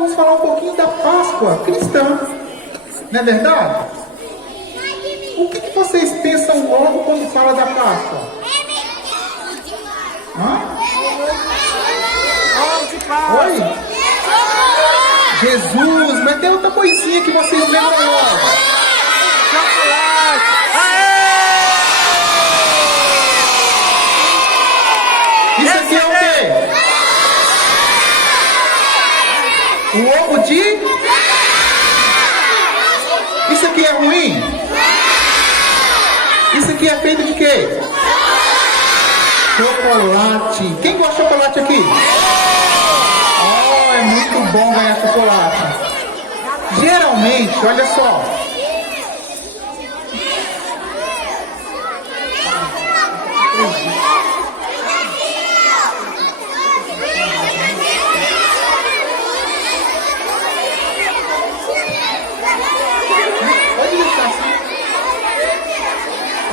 vamos falar um pouquinho da Páscoa cristã. Não é verdade? O que vocês pensam logo quando fala da Páscoa? Hã? Oi? Jesus, mas tem outra coisinha que vocês lembram logo. Chocolate! Isso aqui é o quê? O ovo de? Isso aqui é ruim? Isso aqui é feito de quê? Chocolate. Quem gosta de chocolate aqui? Oh, é muito bom ganhar chocolate. Geralmente, olha só.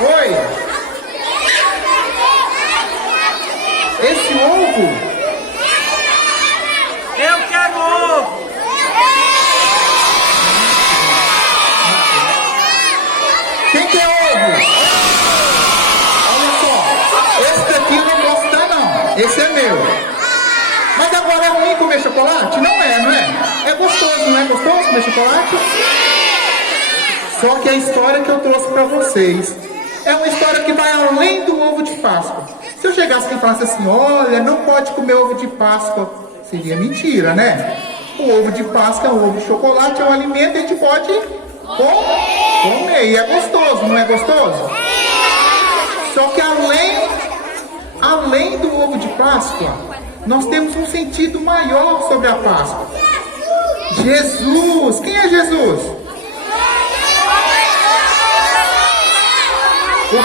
Oi. Esse ovo? Eu quero ovo! Quem quer ovo? Olha só, esse daqui eu não posso dar não, esse é meu. Mas agora é ruim comer chocolate? Não é, não é? É gostoso, não é gostoso comer chocolate? Só que a história que eu trouxe para vocês é uma história que vai além do ovo de Páscoa. Se eu chegasse aqui e falasse assim, olha, não pode comer ovo de Páscoa, seria mentira, né? O ovo de Páscoa é um ovo de chocolate, é um alimento que a gente pode comer. E é gostoso, não é gostoso? Só que além do ovo de Páscoa, nós temos um sentido maior sobre a Páscoa. Jesus, quem é Jesus? O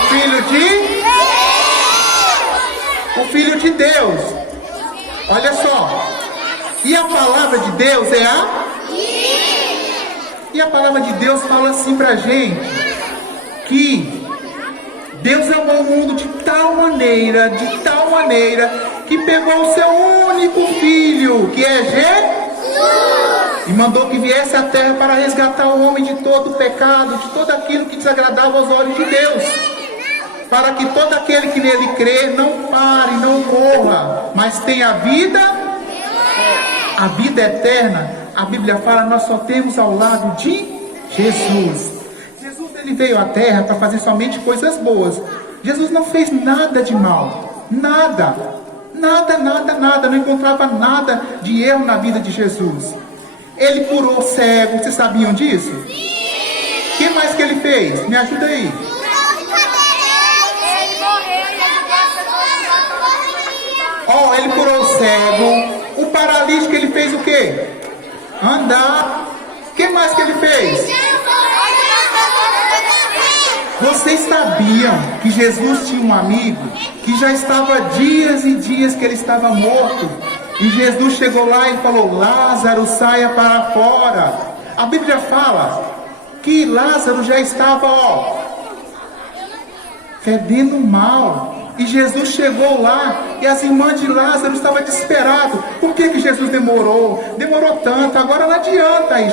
Filho de Deus. Olha só. E a palavra de Deus é a? E a palavra de Deus fala assim pra gente, que Deus amou o mundo de tal maneira, que pegou o seu único filho, que é Jesus, e mandou que viesse à terra para resgatar o homem de todo o pecado, de tudo aquilo que desagradava aos olhos de Deus, para que todo aquele que nele crê não pare, não morra, mas tenha a vida eterna. A Bíblia fala, nós só temos ao lado de Jesus. Jesus, ele veio à terra para fazer somente coisas boas. Jesus não fez nada de mal, nada, não encontrava nada de erro na vida de Jesus. Ele curou cego, vocês sabiam disso? O que mais que ele fez? Me ajuda aí. Ele curou o cego. O paralítico, ele fez o quê? Andar. O que mais que ele fez? Vocês sabiam que Jesus tinha um amigo que já estava dias e dias que ele estava morto? E Jesus chegou lá e falou, Lázaro, saia para fora. A Bíblia fala que Lázaro já estava, fedendo mal. E Jesus chegou lá e as irmãs de Lázaro estavam desesperadas. Por que Jesus demorou? Demorou tanto, agora não adianta. Aí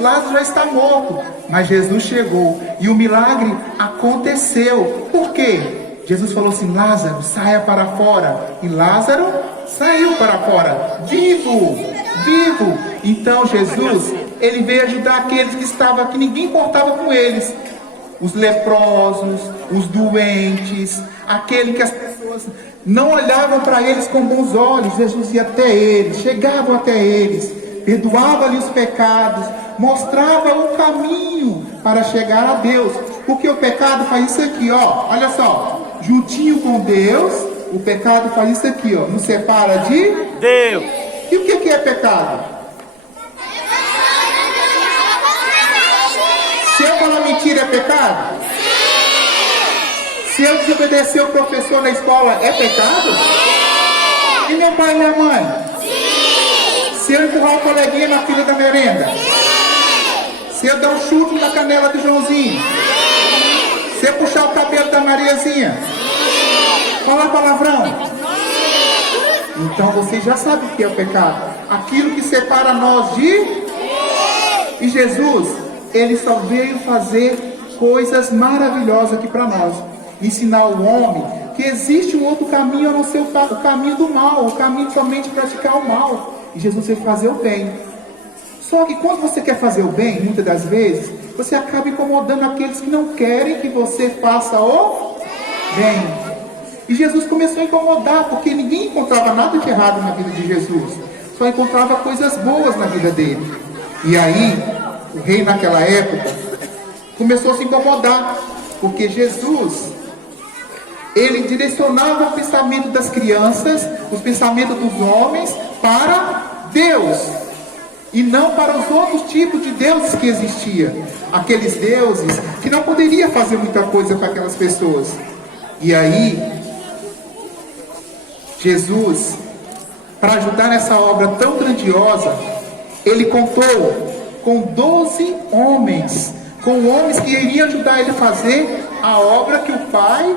Lázaro já está morto. Mas Jesus chegou e o milagre aconteceu. Por quê? Jesus falou assim, Lázaro, saia para fora. E Lázaro saiu para fora, vivo. Então Jesus, ele veio ajudar aqueles que ninguém importava com eles. Os leprosos, os doentes, aquele que as pessoas não olhavam para eles com bons olhos. Jesus ia até eles, chegavam até eles, perdoava-lhe os pecados, mostrava o caminho para chegar a Deus. Porque o pecado faz isso aqui, olha só, juntinho com Deus, o pecado faz isso aqui, nos separa de Deus. E o que é pecado? Se eu falar mentira é pecado? Sim. Se eu desobedecer o professor na escola é pecado? Sim. E meu pai e minha mãe? Sim. Se eu empurrar o coleguinha na fila da merenda? Sim. Se eu dar um chute na canela do Joãozinho? Sim. Se eu puxar o cabelo da Mariazinha? Sim. Falar palavrão? Sim. Então você já sabe o que é o pecado. aquilo que separa nós de... E Jesus, ele só veio fazer coisas maravilhosas aqui para nós. Ensinar o homem que existe um outro caminho a não ser o caminho do mal, o caminho somente de praticar o mal. E Jesus veio fazer o bem. Só que quando você quer fazer o bem, muitas das vezes, você acaba incomodando aqueles que não querem que você faça o bem. E Jesus começou a incomodar, porque ninguém encontrava nada de errado na vida de Jesus. Só encontrava coisas boas na vida dele. E aí, o rei naquela época começou a se incomodar, porque Jesus, ele direcionava o pensamento das crianças, os pensamentos dos homens para Deus, e não para os outros tipos de deuses que existiam. Aqueles deuses que não poderiam fazer muita coisa para aquelas pessoas. E aí, Jesus, para ajudar nessa obra tão grandiosa, ele contou com 12 homens, com homens que iriam ajudar ele a fazer a obra que o Pai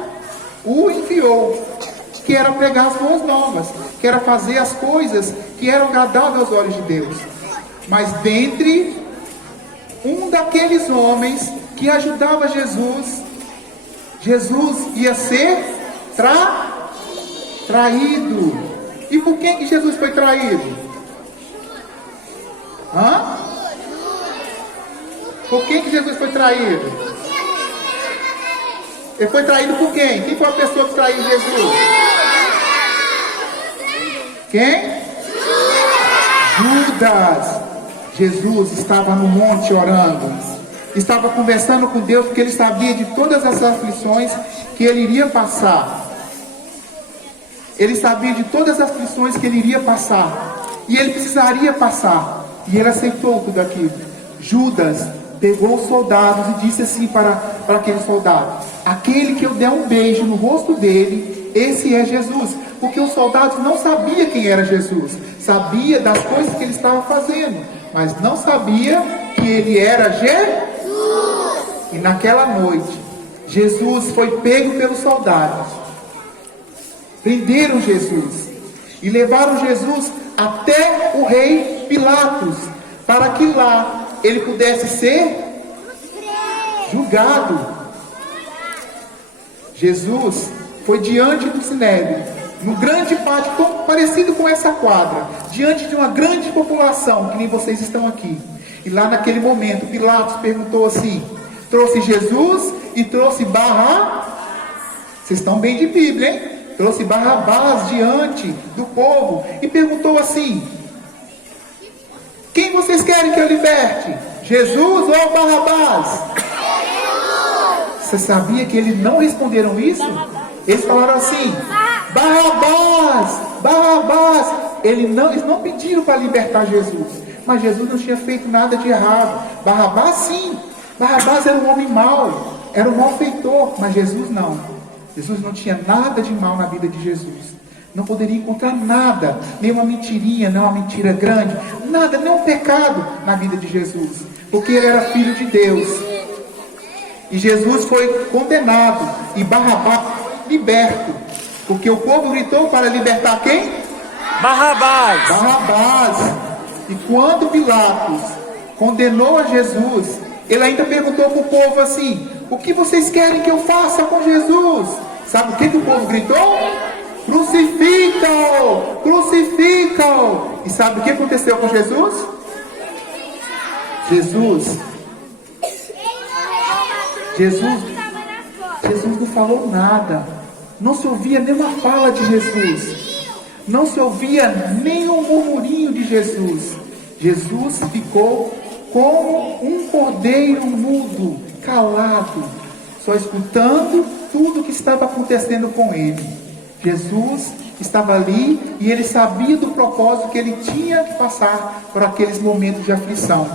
o enviou, que era pregar as boas novas, que era fazer as coisas que eram agradáveis aos olhos de Deus. Mas dentre um daqueles homens que ajudava Jesus, Jesus ia ser traído. E por quem que Jesus foi traído? Por quem que Jesus foi traído? Ele foi traído por quem? Quem foi a pessoa que traiu Jesus? Quem? Judas. Jesus estava no monte orando, estava conversando com Deus, porque ele sabia de todas as aflições que ele iria passar. Ele sabia de todas as aflições que ele iria passar, e ele precisaria passar, e ele aceitou tudo aquilo. Judas pegou os soldados e disse assim para aquele soldado: aquele que eu der um beijo no rosto dele, esse é Jesus. Porque os soldados não sabiam quem era Jesus, sabia das coisas que ele estava fazendo, mas não sabia que ele era Jesus. E naquela noite, Jesus foi pego pelos soldados, prenderam Jesus e levaram Jesus até o rei Pilatos, para que lá ele pudesse ser julgado. Jesus foi diante do Sinédrio, no grande pátio, parecido com essa quadra, diante de uma grande população, que nem vocês estão aqui. E lá naquele momento, Pilatos perguntou assim: trouxe Jesus e trouxe Barrabás? Vocês estão bem de Bíblia, hein? Trouxe Barrabás diante do povo e perguntou assim: quem vocês querem que eu liberte? Jesus ou Barrabás? Você sabia que eles não responderam isso? Eles falaram assim: Barrabás, Barrabás. Eles não pediram para libertar Jesus, mas Jesus não tinha feito nada de errado. Barrabás sim, Barrabás era um homem mau, era um malfeitor, mas Jesus não. Jesus não tinha nada de mal na vida de Jesus. Não poderia encontrar nada, nem uma mentirinha, nem uma mentira grande, nada, nem um pecado na vida de Jesus, porque ele era filho de Deus. E Jesus foi condenado e Barrabás foi liberto, porque o povo gritou para libertar quem? Barrabás. Barrabás. E quando Pilatos condenou a Jesus, ele ainda perguntou para o povo assim: o que vocês querem que eu faça com Jesus? Sabe o que o povo gritou? Crucificam! Crucificam! E sabe o que aconteceu com Jesus? Jesus não falou nada. Não se ouvia nenhuma fala de Jesus. Não se ouvia nenhum murmurinho de Jesus. Jesus ficou como um cordeiro mudo, calado, só escutando tudo o que estava acontecendo com ele. Jesus estava ali e ele sabia do propósito que ele tinha que passar por aqueles momentos de aflição.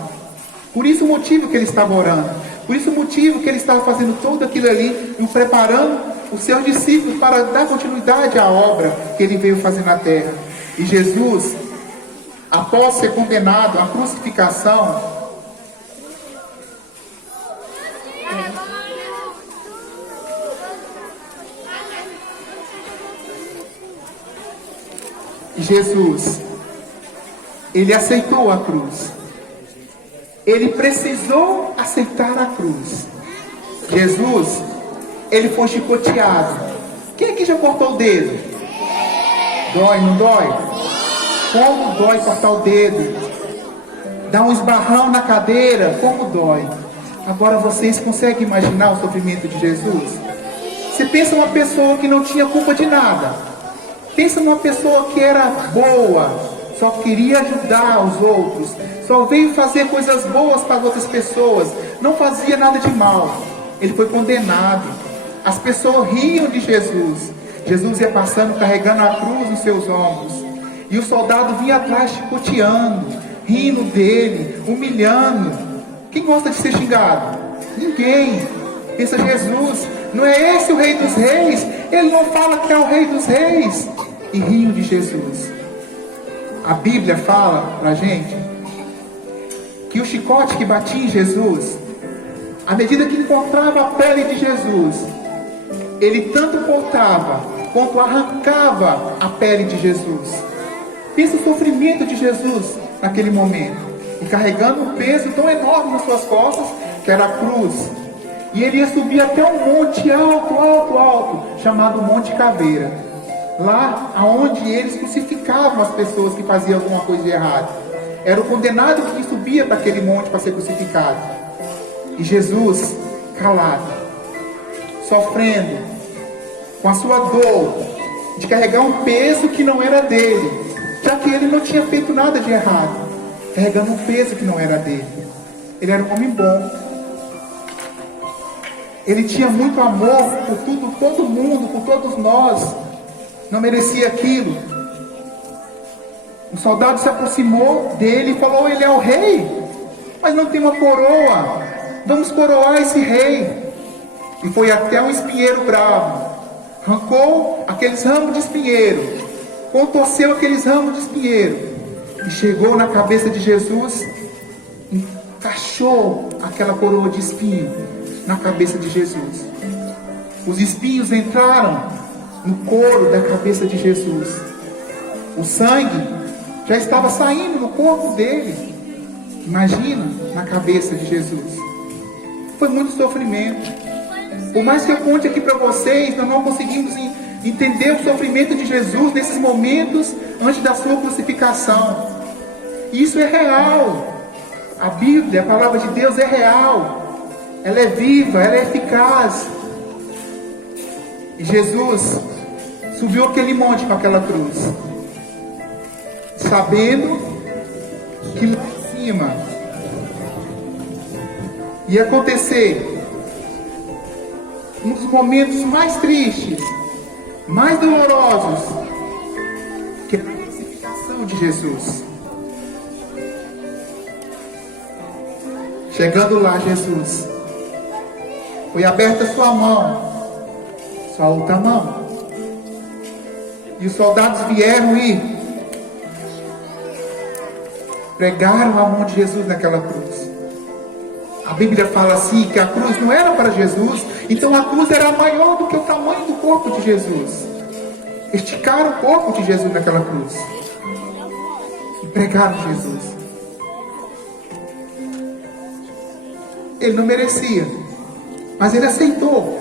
Por isso o motivo que ele estava orando, por isso o motivo que ele estava fazendo tudo aquilo ali, e preparando os seus discípulos para dar continuidade à obra que ele veio fazer na terra. E Jesus, após ser condenado à crucificação, Ele aceitou a cruz. Ele precisou aceitar a cruz. Jesus, ele foi chicoteado. Quem aqui já cortou o dedo? Dói, não dói? Como dói cortar o dedo? Dá um esbarrão na cadeira, como dói. Agora vocês conseguem imaginar o sofrimento de Jesus? Você pensa numa pessoa que não tinha culpa de nada. Pensa numa pessoa que era boa, só queria ajudar os outros, só veio fazer coisas boas para outras pessoas, não fazia nada de mal. Ele foi condenado. As pessoas riam de Jesus. Jesus ia passando carregando a cruz nos seus ombros, e o soldado vinha atrás chicoteando, rindo dele, humilhando. Quem gosta de ser xingado? Ninguém. Pensa, Jesus, não é esse o Rei dos Reis? Ele não fala que é o Rei dos Reis. E riam de Jesus. A Bíblia fala pra gente que o chicote que batia em Jesus, à medida que encontrava a pele de Jesus, ele tanto cortava quanto arrancava a pele de Jesus. Pensa o sofrimento de Jesus naquele momento, e carregando um peso tão enorme nas suas costas, que era a cruz. E ele ia subir até um monte alto, alto, alto, chamado Monte Caveira, lá aonde eles crucificavam as pessoas que faziam alguma coisa de errado. Era o condenado que subia para aquele monte para ser crucificado. E Jesus, calado, sofrendo com a sua dor de carregar um peso que não era dele, já que ele não tinha feito nada de errado, carregando um peso que não era dele. Ele era um homem bom. Ele tinha muito amor por tudo, todo mundo, por todos nós. Não merecia aquilo. Um soldado se aproximou dele e falou: ele é o rei, mas não tem uma coroa. Vamos coroar esse rei. E foi até um espinheiro bravo, arrancou aqueles ramos de espinheiro, contorceu aqueles ramos de espinheiro, e chegou na cabeça de Jesus, encaixou aquela coroa de espinho na cabeça de Jesus. Os espinhos entraram no couro da cabeça de Jesus. O sangue já estava saindo no corpo dele. Imagina, na cabeça de Jesus. Foi muito sofrimento. Por mais que eu conte aqui para vocês, nós não conseguimos entender o sofrimento de Jesus nesses momentos antes da sua crucificação. Isso é real. A Bíblia, a palavra de Deus é real. Ela é viva, ela é eficaz. E Jesus subiu aquele monte com aquela cruz, sabendo que lá em cima ia acontecer um dos momentos mais tristes, mais dolorosos, que é a crucificação de Jesus. Chegando lá, Jesus, foi aberta sua mão, sua outra mão, e os soldados vieram e pregaram a mão de Jesus naquela cruz. A Bíblia fala assim, que a cruz não era para Jesus, então a cruz era maior do que o tamanho do corpo de Jesus. Esticaram o corpo de Jesus naquela cruz e pregaram Jesus. Ele não merecia, mas ele aceitou.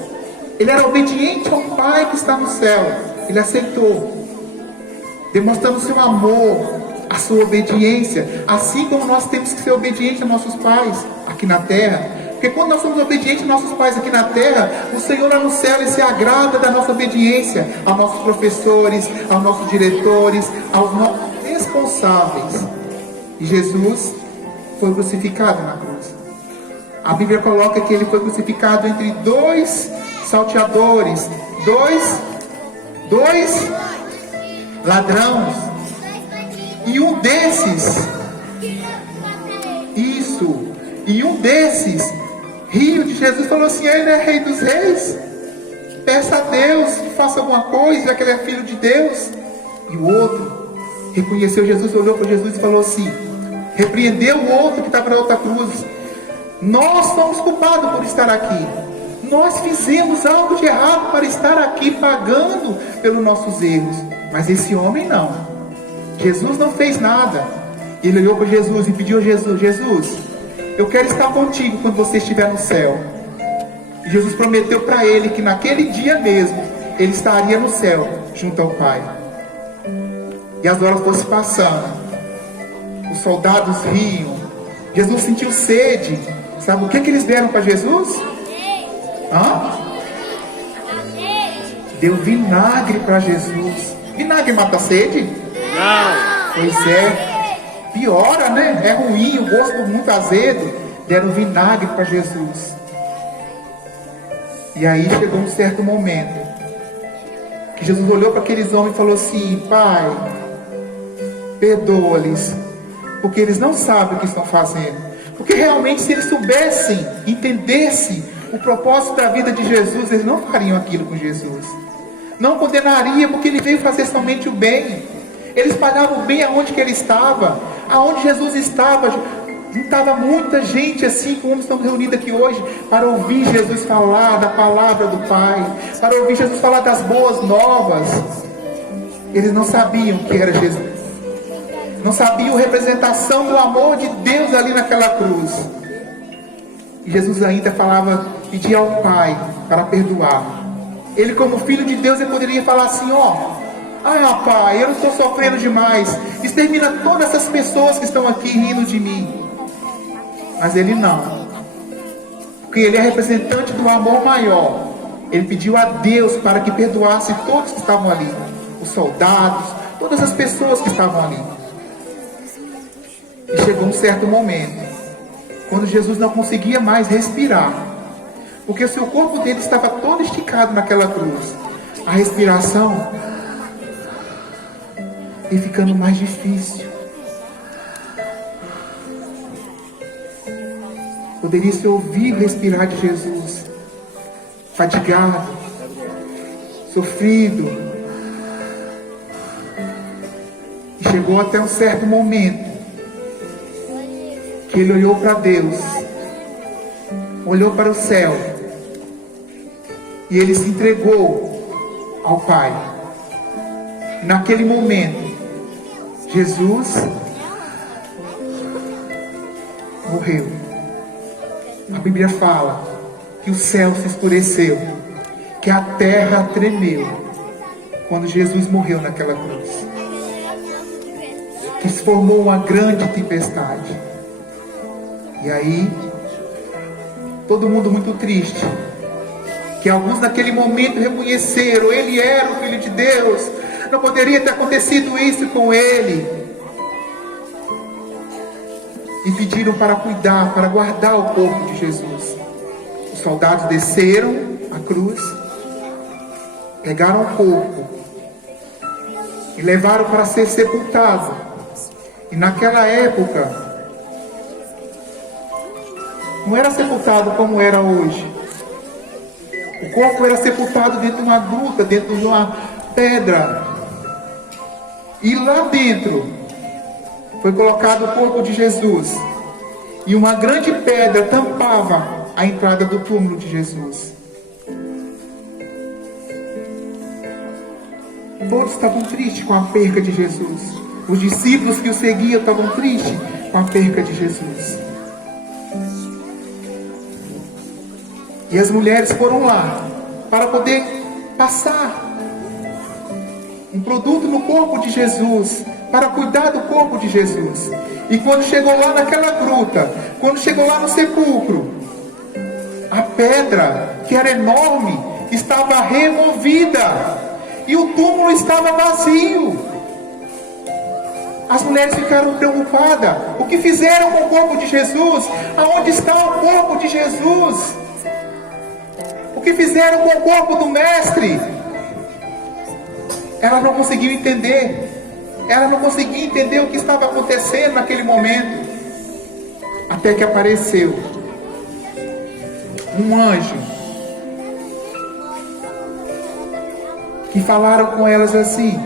Ele era obediente ao Pai que está no céu. Ele aceitou, demonstrando seu amor, a sua obediência, assim como nós temos que ser obedientes aos nossos pais aqui na terra. Porque quando nós somos obedientes aos nossos pais aqui na terra, o Senhor lá no céu, Ele se agrada da nossa obediência aos nossos professores, aos nossos diretores, aos nossos responsáveis. E Jesus foi crucificado na cruz. A Bíblia coloca que Ele foi crucificado entre dois salteadores, dois ladrões. E um desses riu de Jesus e falou assim: ele é Rei dos Reis, peça a Deus que faça alguma coisa, já que ele é filho de Deus. E o outro reconheceu Jesus, olhou para Jesus e falou assim, repreendeu o outro que estava na outra cruz: nós somos culpados por estar aqui, nós fizemos algo de errado para estar aqui pagando pelos nossos erros, mas esse homem não. Jesus não fez nada. Ele olhou para Jesus e pediu a Jesus: Jesus, eu quero estar contigo quando você estiver no céu. E Jesus prometeu para ele que naquele dia mesmo ele estaria no céu junto ao Pai. E as horas foram se passando, os soldados riam, Jesus sentiu sede. Sabe o que eles deram para Jesus? Deu vinagre para Jesus. Vinagre mata a sede? Não. Pois é, piora, né? É ruim, o gosto muito azedo. Deram vinagre para Jesus. E aí chegou um certo momento que Jesus olhou para aqueles homens e falou assim: Pai, perdoa-lhes, porque eles não sabem o que estão fazendo. Porque realmente, se eles soubessem, entendessem o propósito da vida de Jesus, eles não fariam aquilo com Jesus. Não condenariam, porque ele veio fazer somente o bem. Ele espalhava o bem aonde que ele estava. Aonde Jesus estava, juntava muita gente assim, como estão reunidos aqui hoje, para ouvir Jesus falar da palavra do Pai, para ouvir Jesus falar das boas novas. Eles não sabiam que era Jesus. Não sabiam a representação do amor de Deus ali naquela cruz. E Jesus ainda falava, pedia ao Pai para perdoar. Ele, como filho de Deus, ele poderia falar assim: Pai, eu não estou sofrendo demais, extermina todas essas pessoas que estão aqui rindo de mim. Mas ele não, porque ele é representante do amor maior. Ele pediu a Deus para que perdoasse todos que estavam ali, os soldados, todas as pessoas que estavam ali. E chegou um certo momento, quando Jesus não conseguia mais respirar, porque o seu corpo dele estava todo esticado naquela cruz. A respiração ia ficando mais difícil. Poderia se ouvir respirar de Jesus, fadigado, sofrido. E chegou até um certo momento que ele olhou para Deus, olhou para o céu, e ele se entregou ao Pai. Naquele momento, Jesus morreu. A Bíblia fala que o céu se escureceu, que a terra tremeu quando Jesus morreu naquela cruz, que se formou uma grande tempestade. E aí, todo mundo muito triste, que alguns naquele momento reconheceram, ele era o Filho de Deus, não poderia ter acontecido isso com ele, e pediram para cuidar, para guardar o corpo de Jesus. Os soldados desceram a cruz, pegaram o corpo e levaram para ser sepultado. E naquela época não era sepultado como era hoje. O corpo era sepultado dentro de uma gruta, dentro de uma pedra. E lá dentro foi colocado o corpo de Jesus. E uma grande pedra tampava a entrada do túmulo de Jesus. Todos estavam tristes com a perca de Jesus. Os discípulos que o seguiam estavam tristes com a perca de Jesus. E as mulheres foram lá para poder passar um produto no corpo de Jesus, para cuidar do corpo de Jesus. E quando chegou lá naquela gruta, quando chegou lá no sepulcro, a pedra, que era enorme, estava removida e o túmulo estava vazio. As mulheres ficaram preocupadas. O que fizeram com o corpo de Jesus? Aonde está o corpo de Jesus? O que fizeram com o corpo do Mestre? Ela não conseguiu entender. Ela não conseguia entender o que estava acontecendo naquele momento. Até que apareceu um anjo, que falaram com elas assim: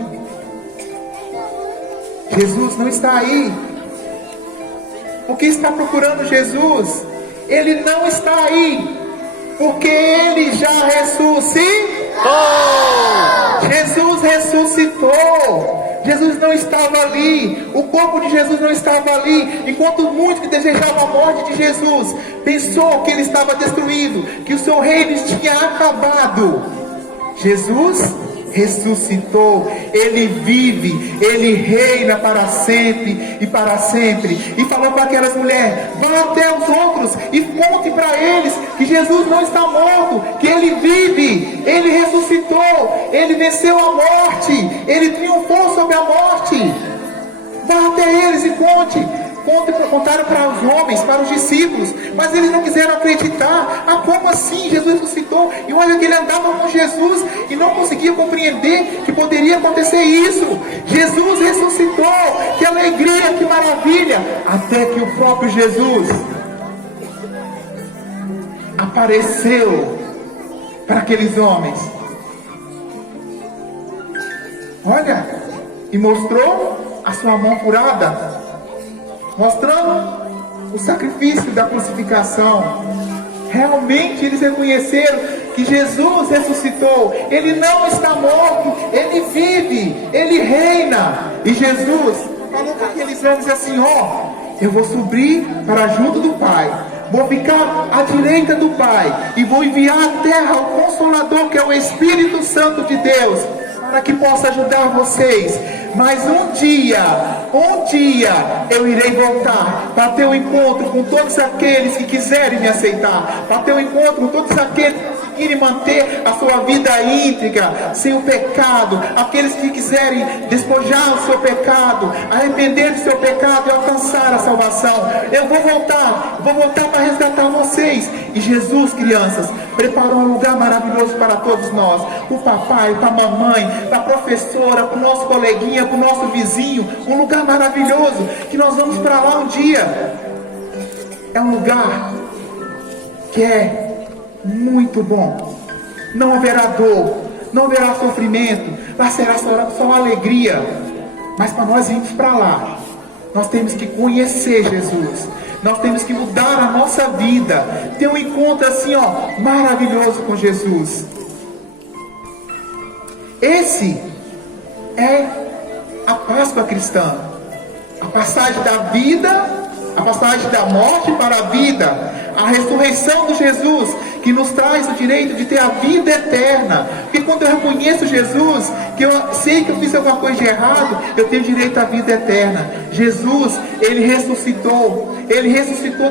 Jesus não está aí. Por que está procurando Jesus? Ele não está aí, porque ele já ressuscitou. Jesus ressuscitou. Jesus não estava ali, o corpo de Jesus não estava ali, enquanto muitos que desejavam a morte de Jesus, pensou que ele estava destruído, que o seu reino tinha acabado. Jesus ressuscitou, ele vive, ele reina para sempre e para sempre. E falou para aquelas mulheres: vão até os outros e conte para eles que Jesus não está morto, que ele vive, ele ressuscitou, ele venceu a morte, ele triunfou sobre a morte. Vá até eles e contaram para os homens, para os discípulos, mas eles não quiseram acreditar. Ah, como assim? Jesus ressuscitou. E olha que ele andava com Jesus e não conseguia compreender que poderia acontecer isso. Jesus ressuscitou, que alegria, que maravilha. Até que o próprio Jesus apareceu para aqueles homens, olha, e mostrou a sua mão furada, mostrando o sacrifício da crucificação. Realmente eles reconheceram que Jesus ressuscitou, ele não está morto, ele vive, ele reina. E Jesus falou para aqueles homens assim: ó, eu vou subir para junto do Pai, vou ficar à direita do Pai e vou enviar à terra o Consolador, que é o Espírito Santo de Deus, para que possa ajudar vocês. Mas um dia eu irei voltar para ter um encontro com todos aqueles que quiserem me aceitar, para ter um encontro com todos aqueles que conseguirem manter a sua vida íntegra, sem o pecado, aqueles que quiserem despojar o seu pecado, arrepender do seu pecado e alcançar a salvação. Eu vou voltar para resgatar vocês. E Jesus, crianças, preparou um lugar maravilhoso para todos nós, para o papai, para a mamãe, para a professora, para o nosso coleguinha, para o nosso vizinho, um lugar maravilhoso, que nós vamos para lá um dia. É um lugar que é muito bom, não haverá dor, não haverá sofrimento, lá será só alegria. Mas para nós irmos para lá, nós temos que conhecer Jesus, nós temos que mudar a nossa vida, ter um encontro assim, ó, maravilhoso com Jesus. Esse é a Páscoa cristã, a passagem da vida, a passagem da morte para a vida, a ressurreição de Jesus, que nos traz o direito de ter a vida eterna. Porque quando eu reconheço Jesus, que eu sei que eu fiz alguma coisa de errado, eu tenho direito à vida eterna. Jesus, ele ressuscitou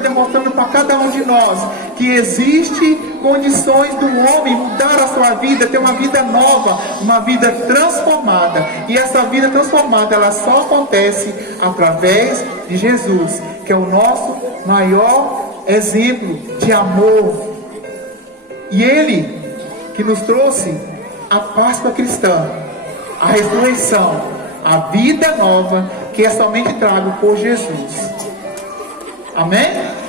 demonstrando para cada um de nós que existe condições do homem mudar a sua vida, ter uma vida nova, uma vida transformada. E essa vida transformada, ela só acontece através de Jesus, que é o nosso maior exemplo de amor. E ele que nos trouxe a Páscoa cristã, a ressurreição, a vida nova, que é somente trago por Jesus. Amém?